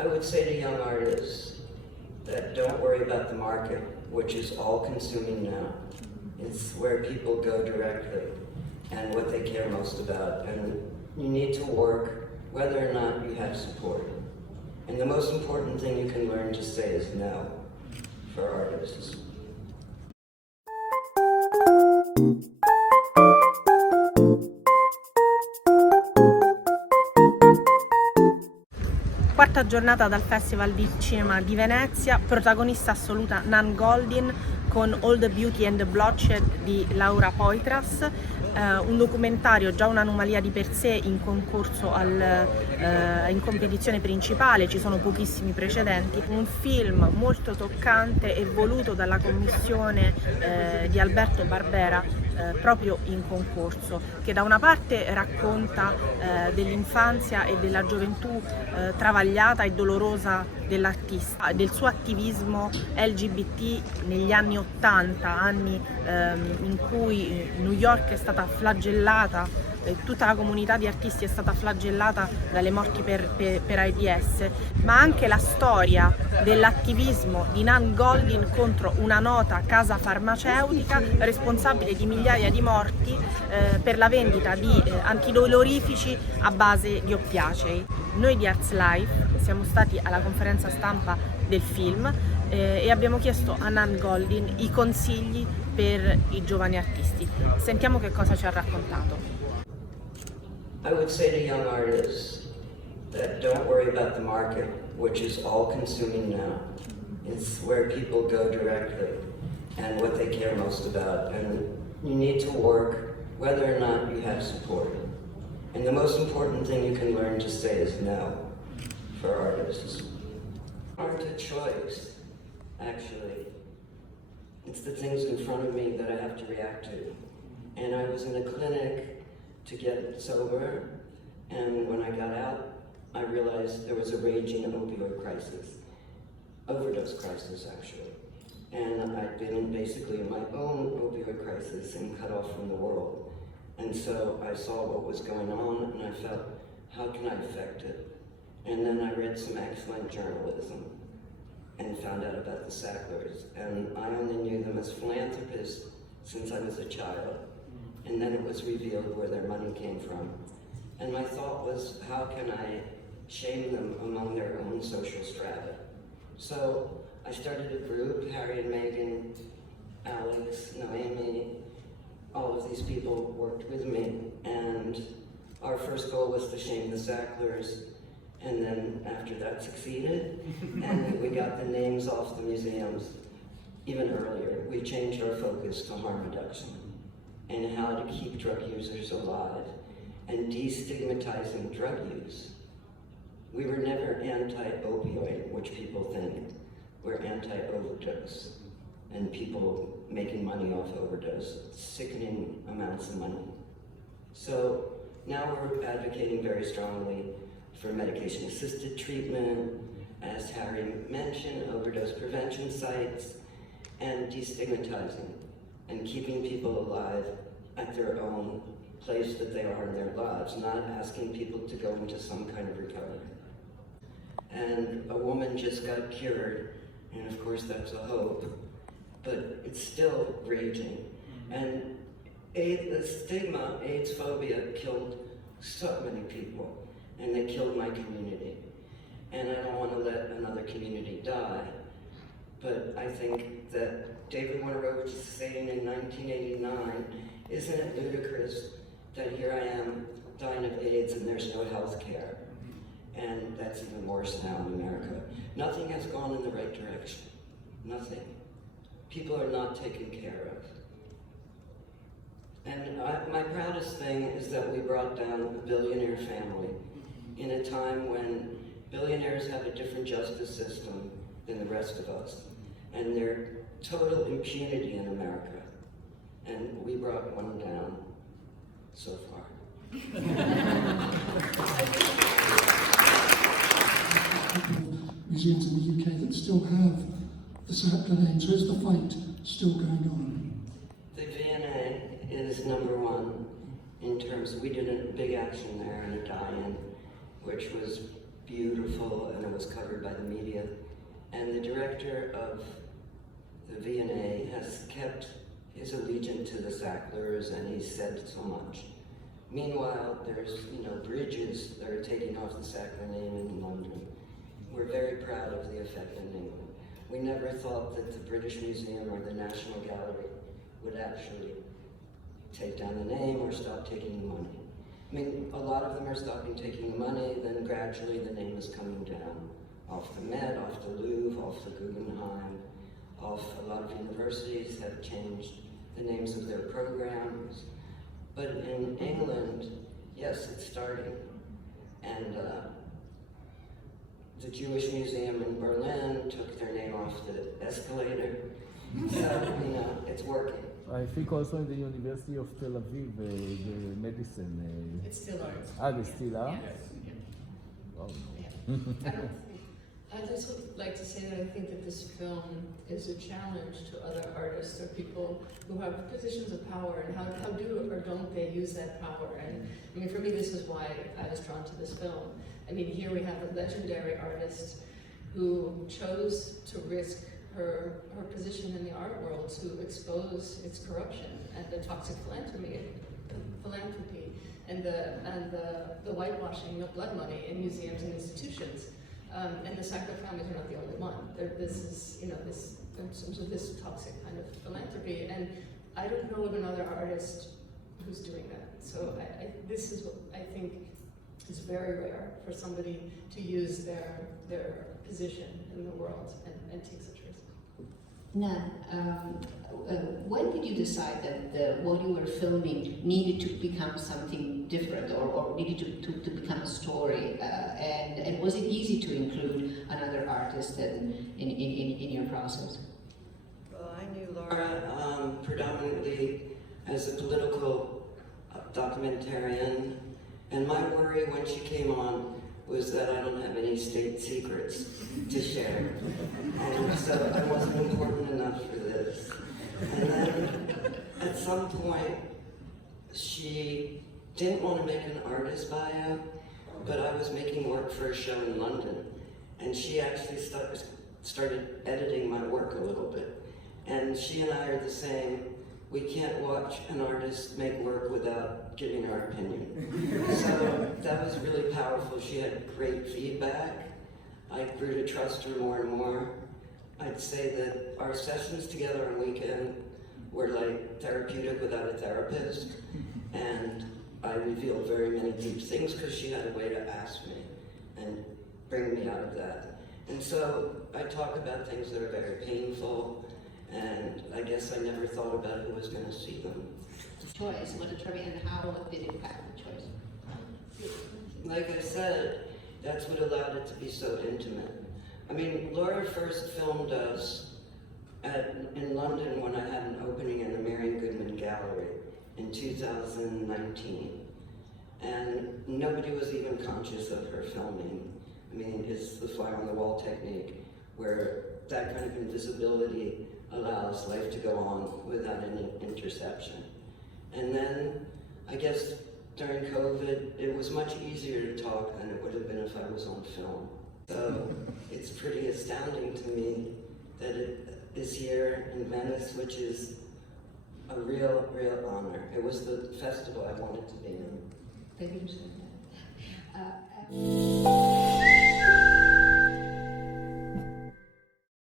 I would say to young artists that don't worry about the market, which is all consuming now. It's where people go directly and what they care most about. And you need to work whether or not you have support. And the most important thing you can learn to say is no for artists. Quarta giornata dal Festival di Cinema di Venezia, protagonista assoluta Nan Goldin con All the Beauty and the Bloodshed di Laura Poitras, un documentario già un'anomalia di per sé in concorso in competizione principale, ci sono pochissimi precedenti, un film molto toccante e voluto dalla commissione di Alberto Barbera proprio in concorso, che da una parte racconta dell'infanzia e della gioventù travagliata e dolorosa dell'artista, del suo attivismo LGBT negli anni 80, anni in cui New York è stata flagellata, tutta la comunità di artisti è stata flagellata dalle morti per AIDS, ma anche la storia dell'attivismo di Nan Goldin contro una nota casa farmaceutica responsabile di migliaia di morti per la vendita di antidolorifici a base di oppiacei. Noi di ArtsLife siamo stati alla conferenza stampa del film e abbiamo chiesto a Nan Goldin i consigli per i giovani artisti. Sentiamo che cosa ci ha raccontato. I would say to young artists that don't worry about the market, which is all consuming now. It's where people go directly and what they care most about. And you need to work whether or not you have support. And the most important thing you can learn to say is no for artists. Aren't a choice, actually. It's the things in front of me that I have to react to. And I was in a clinic to get sober, and when I got out, I realized there was a raging opioid crisis, overdose crisis actually. And I'd been basically in my own opioid crisis and cut off from the world. And so I saw what was going on and I felt, how can I affect it? And then I read some excellent journalism and found out about the Sacklers. And I only knew them as philanthropists since I was a child. And then it was revealed where their money came from. And my thought was, how can I shame them among their own social strata? So I started a group, Harry and Megan, Alex, Noemi, all of these people worked with me. And our first goal was to shame the Sacklers. And then after that succeeded, and we got the names off the museums even earlier. We changed our focus to harm reduction and how to keep drug users alive and destigmatizing drug use. We were never anti-opioid, which people think. We're anti-overdose and people making money off overdose, sickening amounts of money. So now we're advocating very strongly for medication-assisted treatment, as Harry mentioned, overdose prevention sites, and destigmatizing and keeping people alive at their own place that they are in their lives, not asking people to go into some kind of recovery. And a woman just got cured, and of course that's a hope, but it's still raging. And the stigma, AIDS phobia, killed so many people, and they killed my community. And I don't want to let another community die, but I think that David Winterovich is saying in 1989, isn't it ludicrous that here I am dying of AIDS and there's no health care? And that's even worse now in America. Nothing has gone in the right direction. Nothing. People are not taken care of. And my proudest thing is that we brought down a billionaire family in a time when billionaires have a different justice system than the rest of us. And there's total impunity in America. And we brought one down so far. Museums in the UK that still have the Sackler name, so is the fight still going on? The V&A is #1 in terms, we did a big action there and a die-in, which was beautiful, and it was covered by the media. And the director of the V&A has kept his allegiance to the Sacklers, and he said so much. Meanwhile, there's, bridges that are taking off the Sackler name in London. We're very proud of the effect in England. We never thought that the British Museum or the National Gallery would actually take down the name or stop taking the money. I mean, a lot of them are stopping taking the money, then gradually the name is coming down. Off the Met, off the Louvre, off the Guggenheim, off a lot of universities have changed the names of their programs. But in England, yes, it's starting. And the Jewish Museum in Berlin took their name off the escalator. So, it's working. I think also in the University of Tel Aviv, the medicine. It's still art. They still are? Yes. Wow. I just would like to say that I think that this film is a challenge to other artists or people who have positions of power, and how do or don't they use that power. And I mean, for me, this is why I was drawn to this film. I mean, here we have a legendary artist who chose to risk her position in the art world to expose its corruption and the toxic philanthropy and the whitewashing of blood money in museums and institutions. And the Sackler families are not the only one. This is, in terms of this toxic kind of philanthropy, and I don't know of another artist who's doing that. So this is what I think is very rare for somebody to use their position in the world and take such risks. Nan, when did you decide that what you were filming needed to become something different or needed to become a story? And was it easy to include another artist in your process? Well, I knew Laura predominantly as a political documentarian, and my worry when she came on was that I don't have any state secrets to share. And so I wasn't important enough for this. And then at some point, she didn't want to make an artist bio, but I was making work for a show in London. And she actually started editing my work a little bit. And she and I are the same. We can't watch an artist make work without giving our opinion. So that was really powerful. She had great feedback. I grew to trust her more and more. I'd say that our sessions together on weekend were like therapeutic without a therapist. And I revealed very many deep things because she had a way to ask me and bring me out of that. And so I talk about things that are very painful, and I guess I never thought about who was going to see them. Choice, what determined and how did it impact the choice? Like I said, that's what allowed it to be so intimate. I mean, Laura first filmed us in London when I had an opening in the Marian Goodman Gallery in 2019. And nobody was even conscious of her filming. I mean, it's the fly on the wall technique where that kind of invisibility allows life to go on without any interception. And then, I guess during COVID, it was much easier to talk than it would have been if I was on film. So it's pretty astounding to me that it is here in Venice, which is a real honor. It was the festival I wanted to be in. Thank you.